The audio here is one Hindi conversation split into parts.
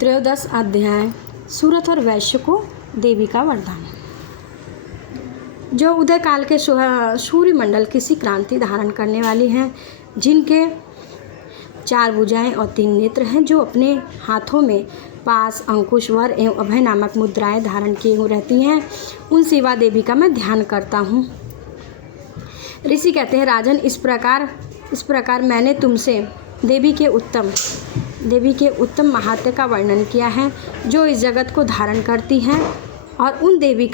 त्रयोदश अध्याय सूरत और वैश्य को देवी का वरदान। जो उदय काल के सूर्य मंडल किसी क्रांति धारण करने वाली हैं, जिनके 4 भुजाएं और 3 नेत्र हैं, जो अपने हाथों में पास, अंकुश, वर एवं अभय नामक मुद्राएं धारण किए हुए रहती हैं, उन शिवा देवी का मैं ध्यान करता हूँ। ऋषि कहते हैं, राजन, इस प्रकार मैंने तुमसे देवी के उत्तम महात्म्य का वर्णन किया है, जो इस जगत को धारण करती हैं, और उन देवी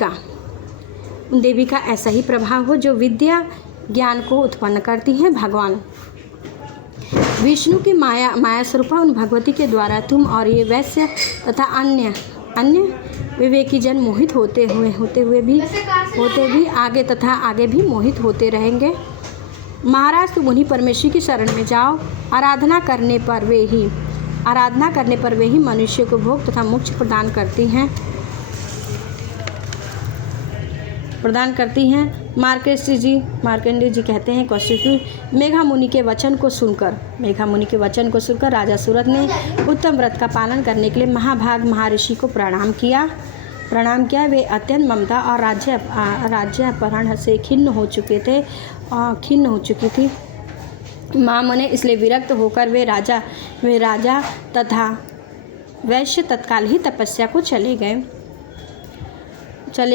का ऐसा ही प्रभाव हो जो विद्या ज्ञान को उत्पन्न करती हैं। भगवान विष्णु की माया स्वरूपा उन भगवती के द्वारा तुम और ये वैश्य तथा अन्य विवेकी जन मोहित होते हुए भी आगे भी मोहित होते रहेंगे। महाराज, तुम उन्हीं परमेश्वर की शरण में जाओ। आराधना करने पर वे ही मनुष्य को भोग तथा मोक्ष प्रदान करती हैं। मार्कंडेय जी कहते हैं, कौशिक मेघा मुनि के वचन को सुनकर राजा सूरत ने उत्तम व्रत का पालन करने के लिए महाभाग महर्षि को प्रणाम किया। वे अत्यंत ममता और राज्य अपहरण से खिन्न हो चुकी थी। मां ने इसलिए विरक्त होकर वे राजा तथा वैश्य तत्काल ही तपस्या को चले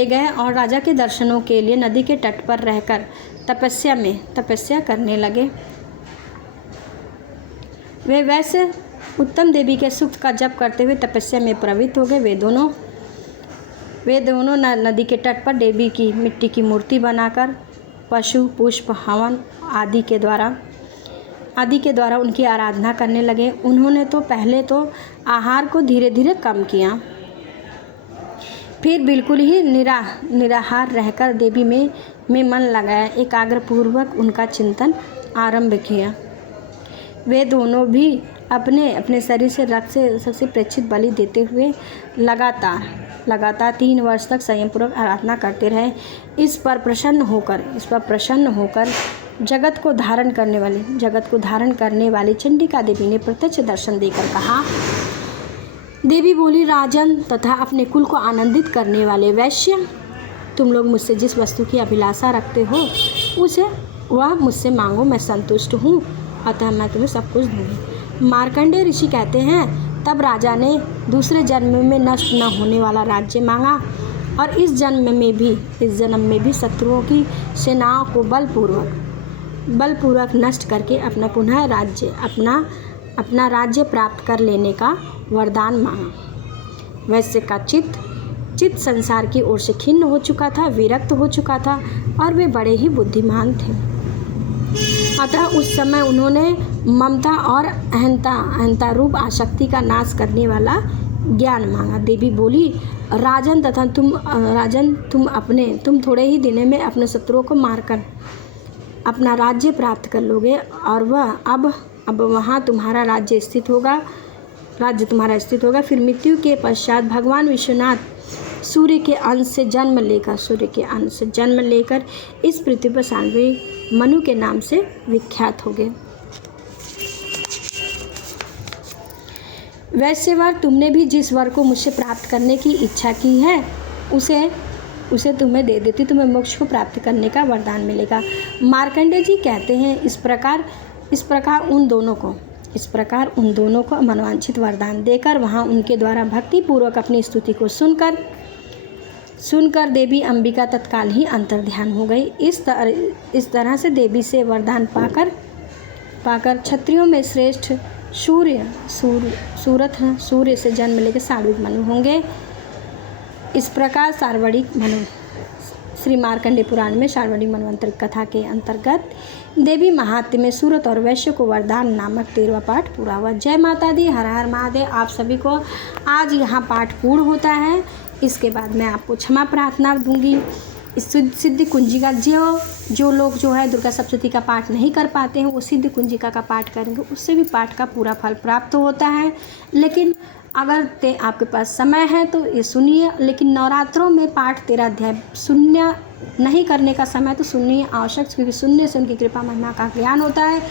गए और राजा के दर्शनों के लिए नदी के तट पर रहकर तपस्या करने लगे। वे वैश्य उत्तम देवी के सूक्त का जप करते हुए तपस्या में प्रवृत्त हो गए। वे दोनों नदी के तट पर देवी की मिट्टी की मूर्ति बनाकर पशु, पुष्प, हवन आदि के द्वारा उनकी आराधना करने लगे। उन्होंने तो पहले तो आहार को धीरे धीरे कम किया, फिर बिल्कुल ही निराहार रहकर देवी में मन लगाया, एकाग्रपूर्वक उनका चिंतन आरंभ किया। वे दोनों भी अपने शरीर से रक्त से सबसे प्रेक्षित बलि देते हुए लगातार 3 वर्ष तक संयमपूर्वक आराधना करते रहे। इस पर प्रसन्न होकर जगत को धारण करने वाली चंडिका देवी ने प्रत्यक्ष दर्शन देकर कहा। देवी बोली, राजन तथा अपने कुल को आनंदित करने वाले वैश्य, तुम लोग मुझसे जिस वस्तु की अभिलाषा रखते हो वह मुझसे मांगो, मैं संतुष्ट हूँ, अतः मैं तुम्हें सब कुछ दूंगी। मार्कंडेय ऋषि कहते हैं, तब राजा ने दूसरे जन्म में नष्ट न होने वाला राज्य मांगा, और इस जन्म में भी शत्रुओं की सेनाओं को बलपूर्वक नष्ट करके अपना राज्य प्राप्त कर लेने का वरदान मांगा। वैश्य का चित्त संसार की ओर से खिन्न हो चुका था, विरक्त हो चुका था, और वे बड़े ही बुद्धिमान थे। अतः उस समय उन्होंने ममता और अहंता रूप आसक्ति का नाश करने वाला ज्ञान मांगा। देवी बोली, राजन, तुम थोड़े ही दिनों में अपने शत्रुओं को मारकर अपना राज्य प्राप्त कर लोगे, और वह अब वहाँ तुम्हारा राज्य स्थित होगा। फिर मृत्यु के पश्चात भगवान विश्वनाथ सूर्य के अंश से जन्म लेकर इस पृथ्वी पर सांडवी मनु के नाम से विख्यात हो गए। वैश्यवर, तुमने भी जिस वर को मुझसे प्राप्त करने की इच्छा की है उसे तुम्हें दे देती, तुम्हें मोक्ष को प्राप्त करने का वरदान मिलेगा। मार्कंडेय जी कहते हैं, इस प्रकार उन दोनों को मनवांछित वरदान देकर वहाँ उनके द्वारा भक्ति पूर्वक अपनी स्तुति को सुनकर देवी अंबिका तत्काल ही अंतर्ध्यान हो गई। इस तरह से देवी से वरदान पाकर क्षत्रियों में श्रेष्ठ सूर्य से जन्म लेकर सार्वणिक मनु होंगे। इस प्रकार श्री मार्कंडेय पुराण में सार्वणिक मनवंतर कथा के अंतर्गत देवी महात्म्य में सूरत और वैश्य को वरदान नामक 13वां पाठ पूरा हुआ। जय माता दी, हर हर महादेव। आप सभी को आज यहाँ पाठ पूर्ण होता है। इसके बाद मैं आपको क्षमा प्रार्थना दूंगी। इस सिद्धि कुंजिका जो लोग दुर्गा सप्तशती का पाठ नहीं कर पाते हैं, वो सिद्धि कुंजिका का पाठ करेंगे, उससे भी पाठ का पूरा फल प्राप्त होता है। लेकिन अगर आपके पास समय है तो ये सुनिए, लेकिन नवरात्रों में पाठ 13 अध्याय सुनना नहीं करने का समय तो सुनिए आवश्यक, क्योंकि सुनने से उनकी कृपा महिमा का ज्ञान होता है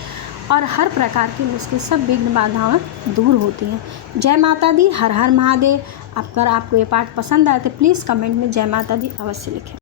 और हर प्रकार की मुश्किल, सब विघ्न बाधाएं दूर होती हैं। जय माता दी, हर हर महादेव। अगर आपको ये पाठ पसंद आए तो प्लीज़ कमेंट में जय माता दी अवश्य लिखें।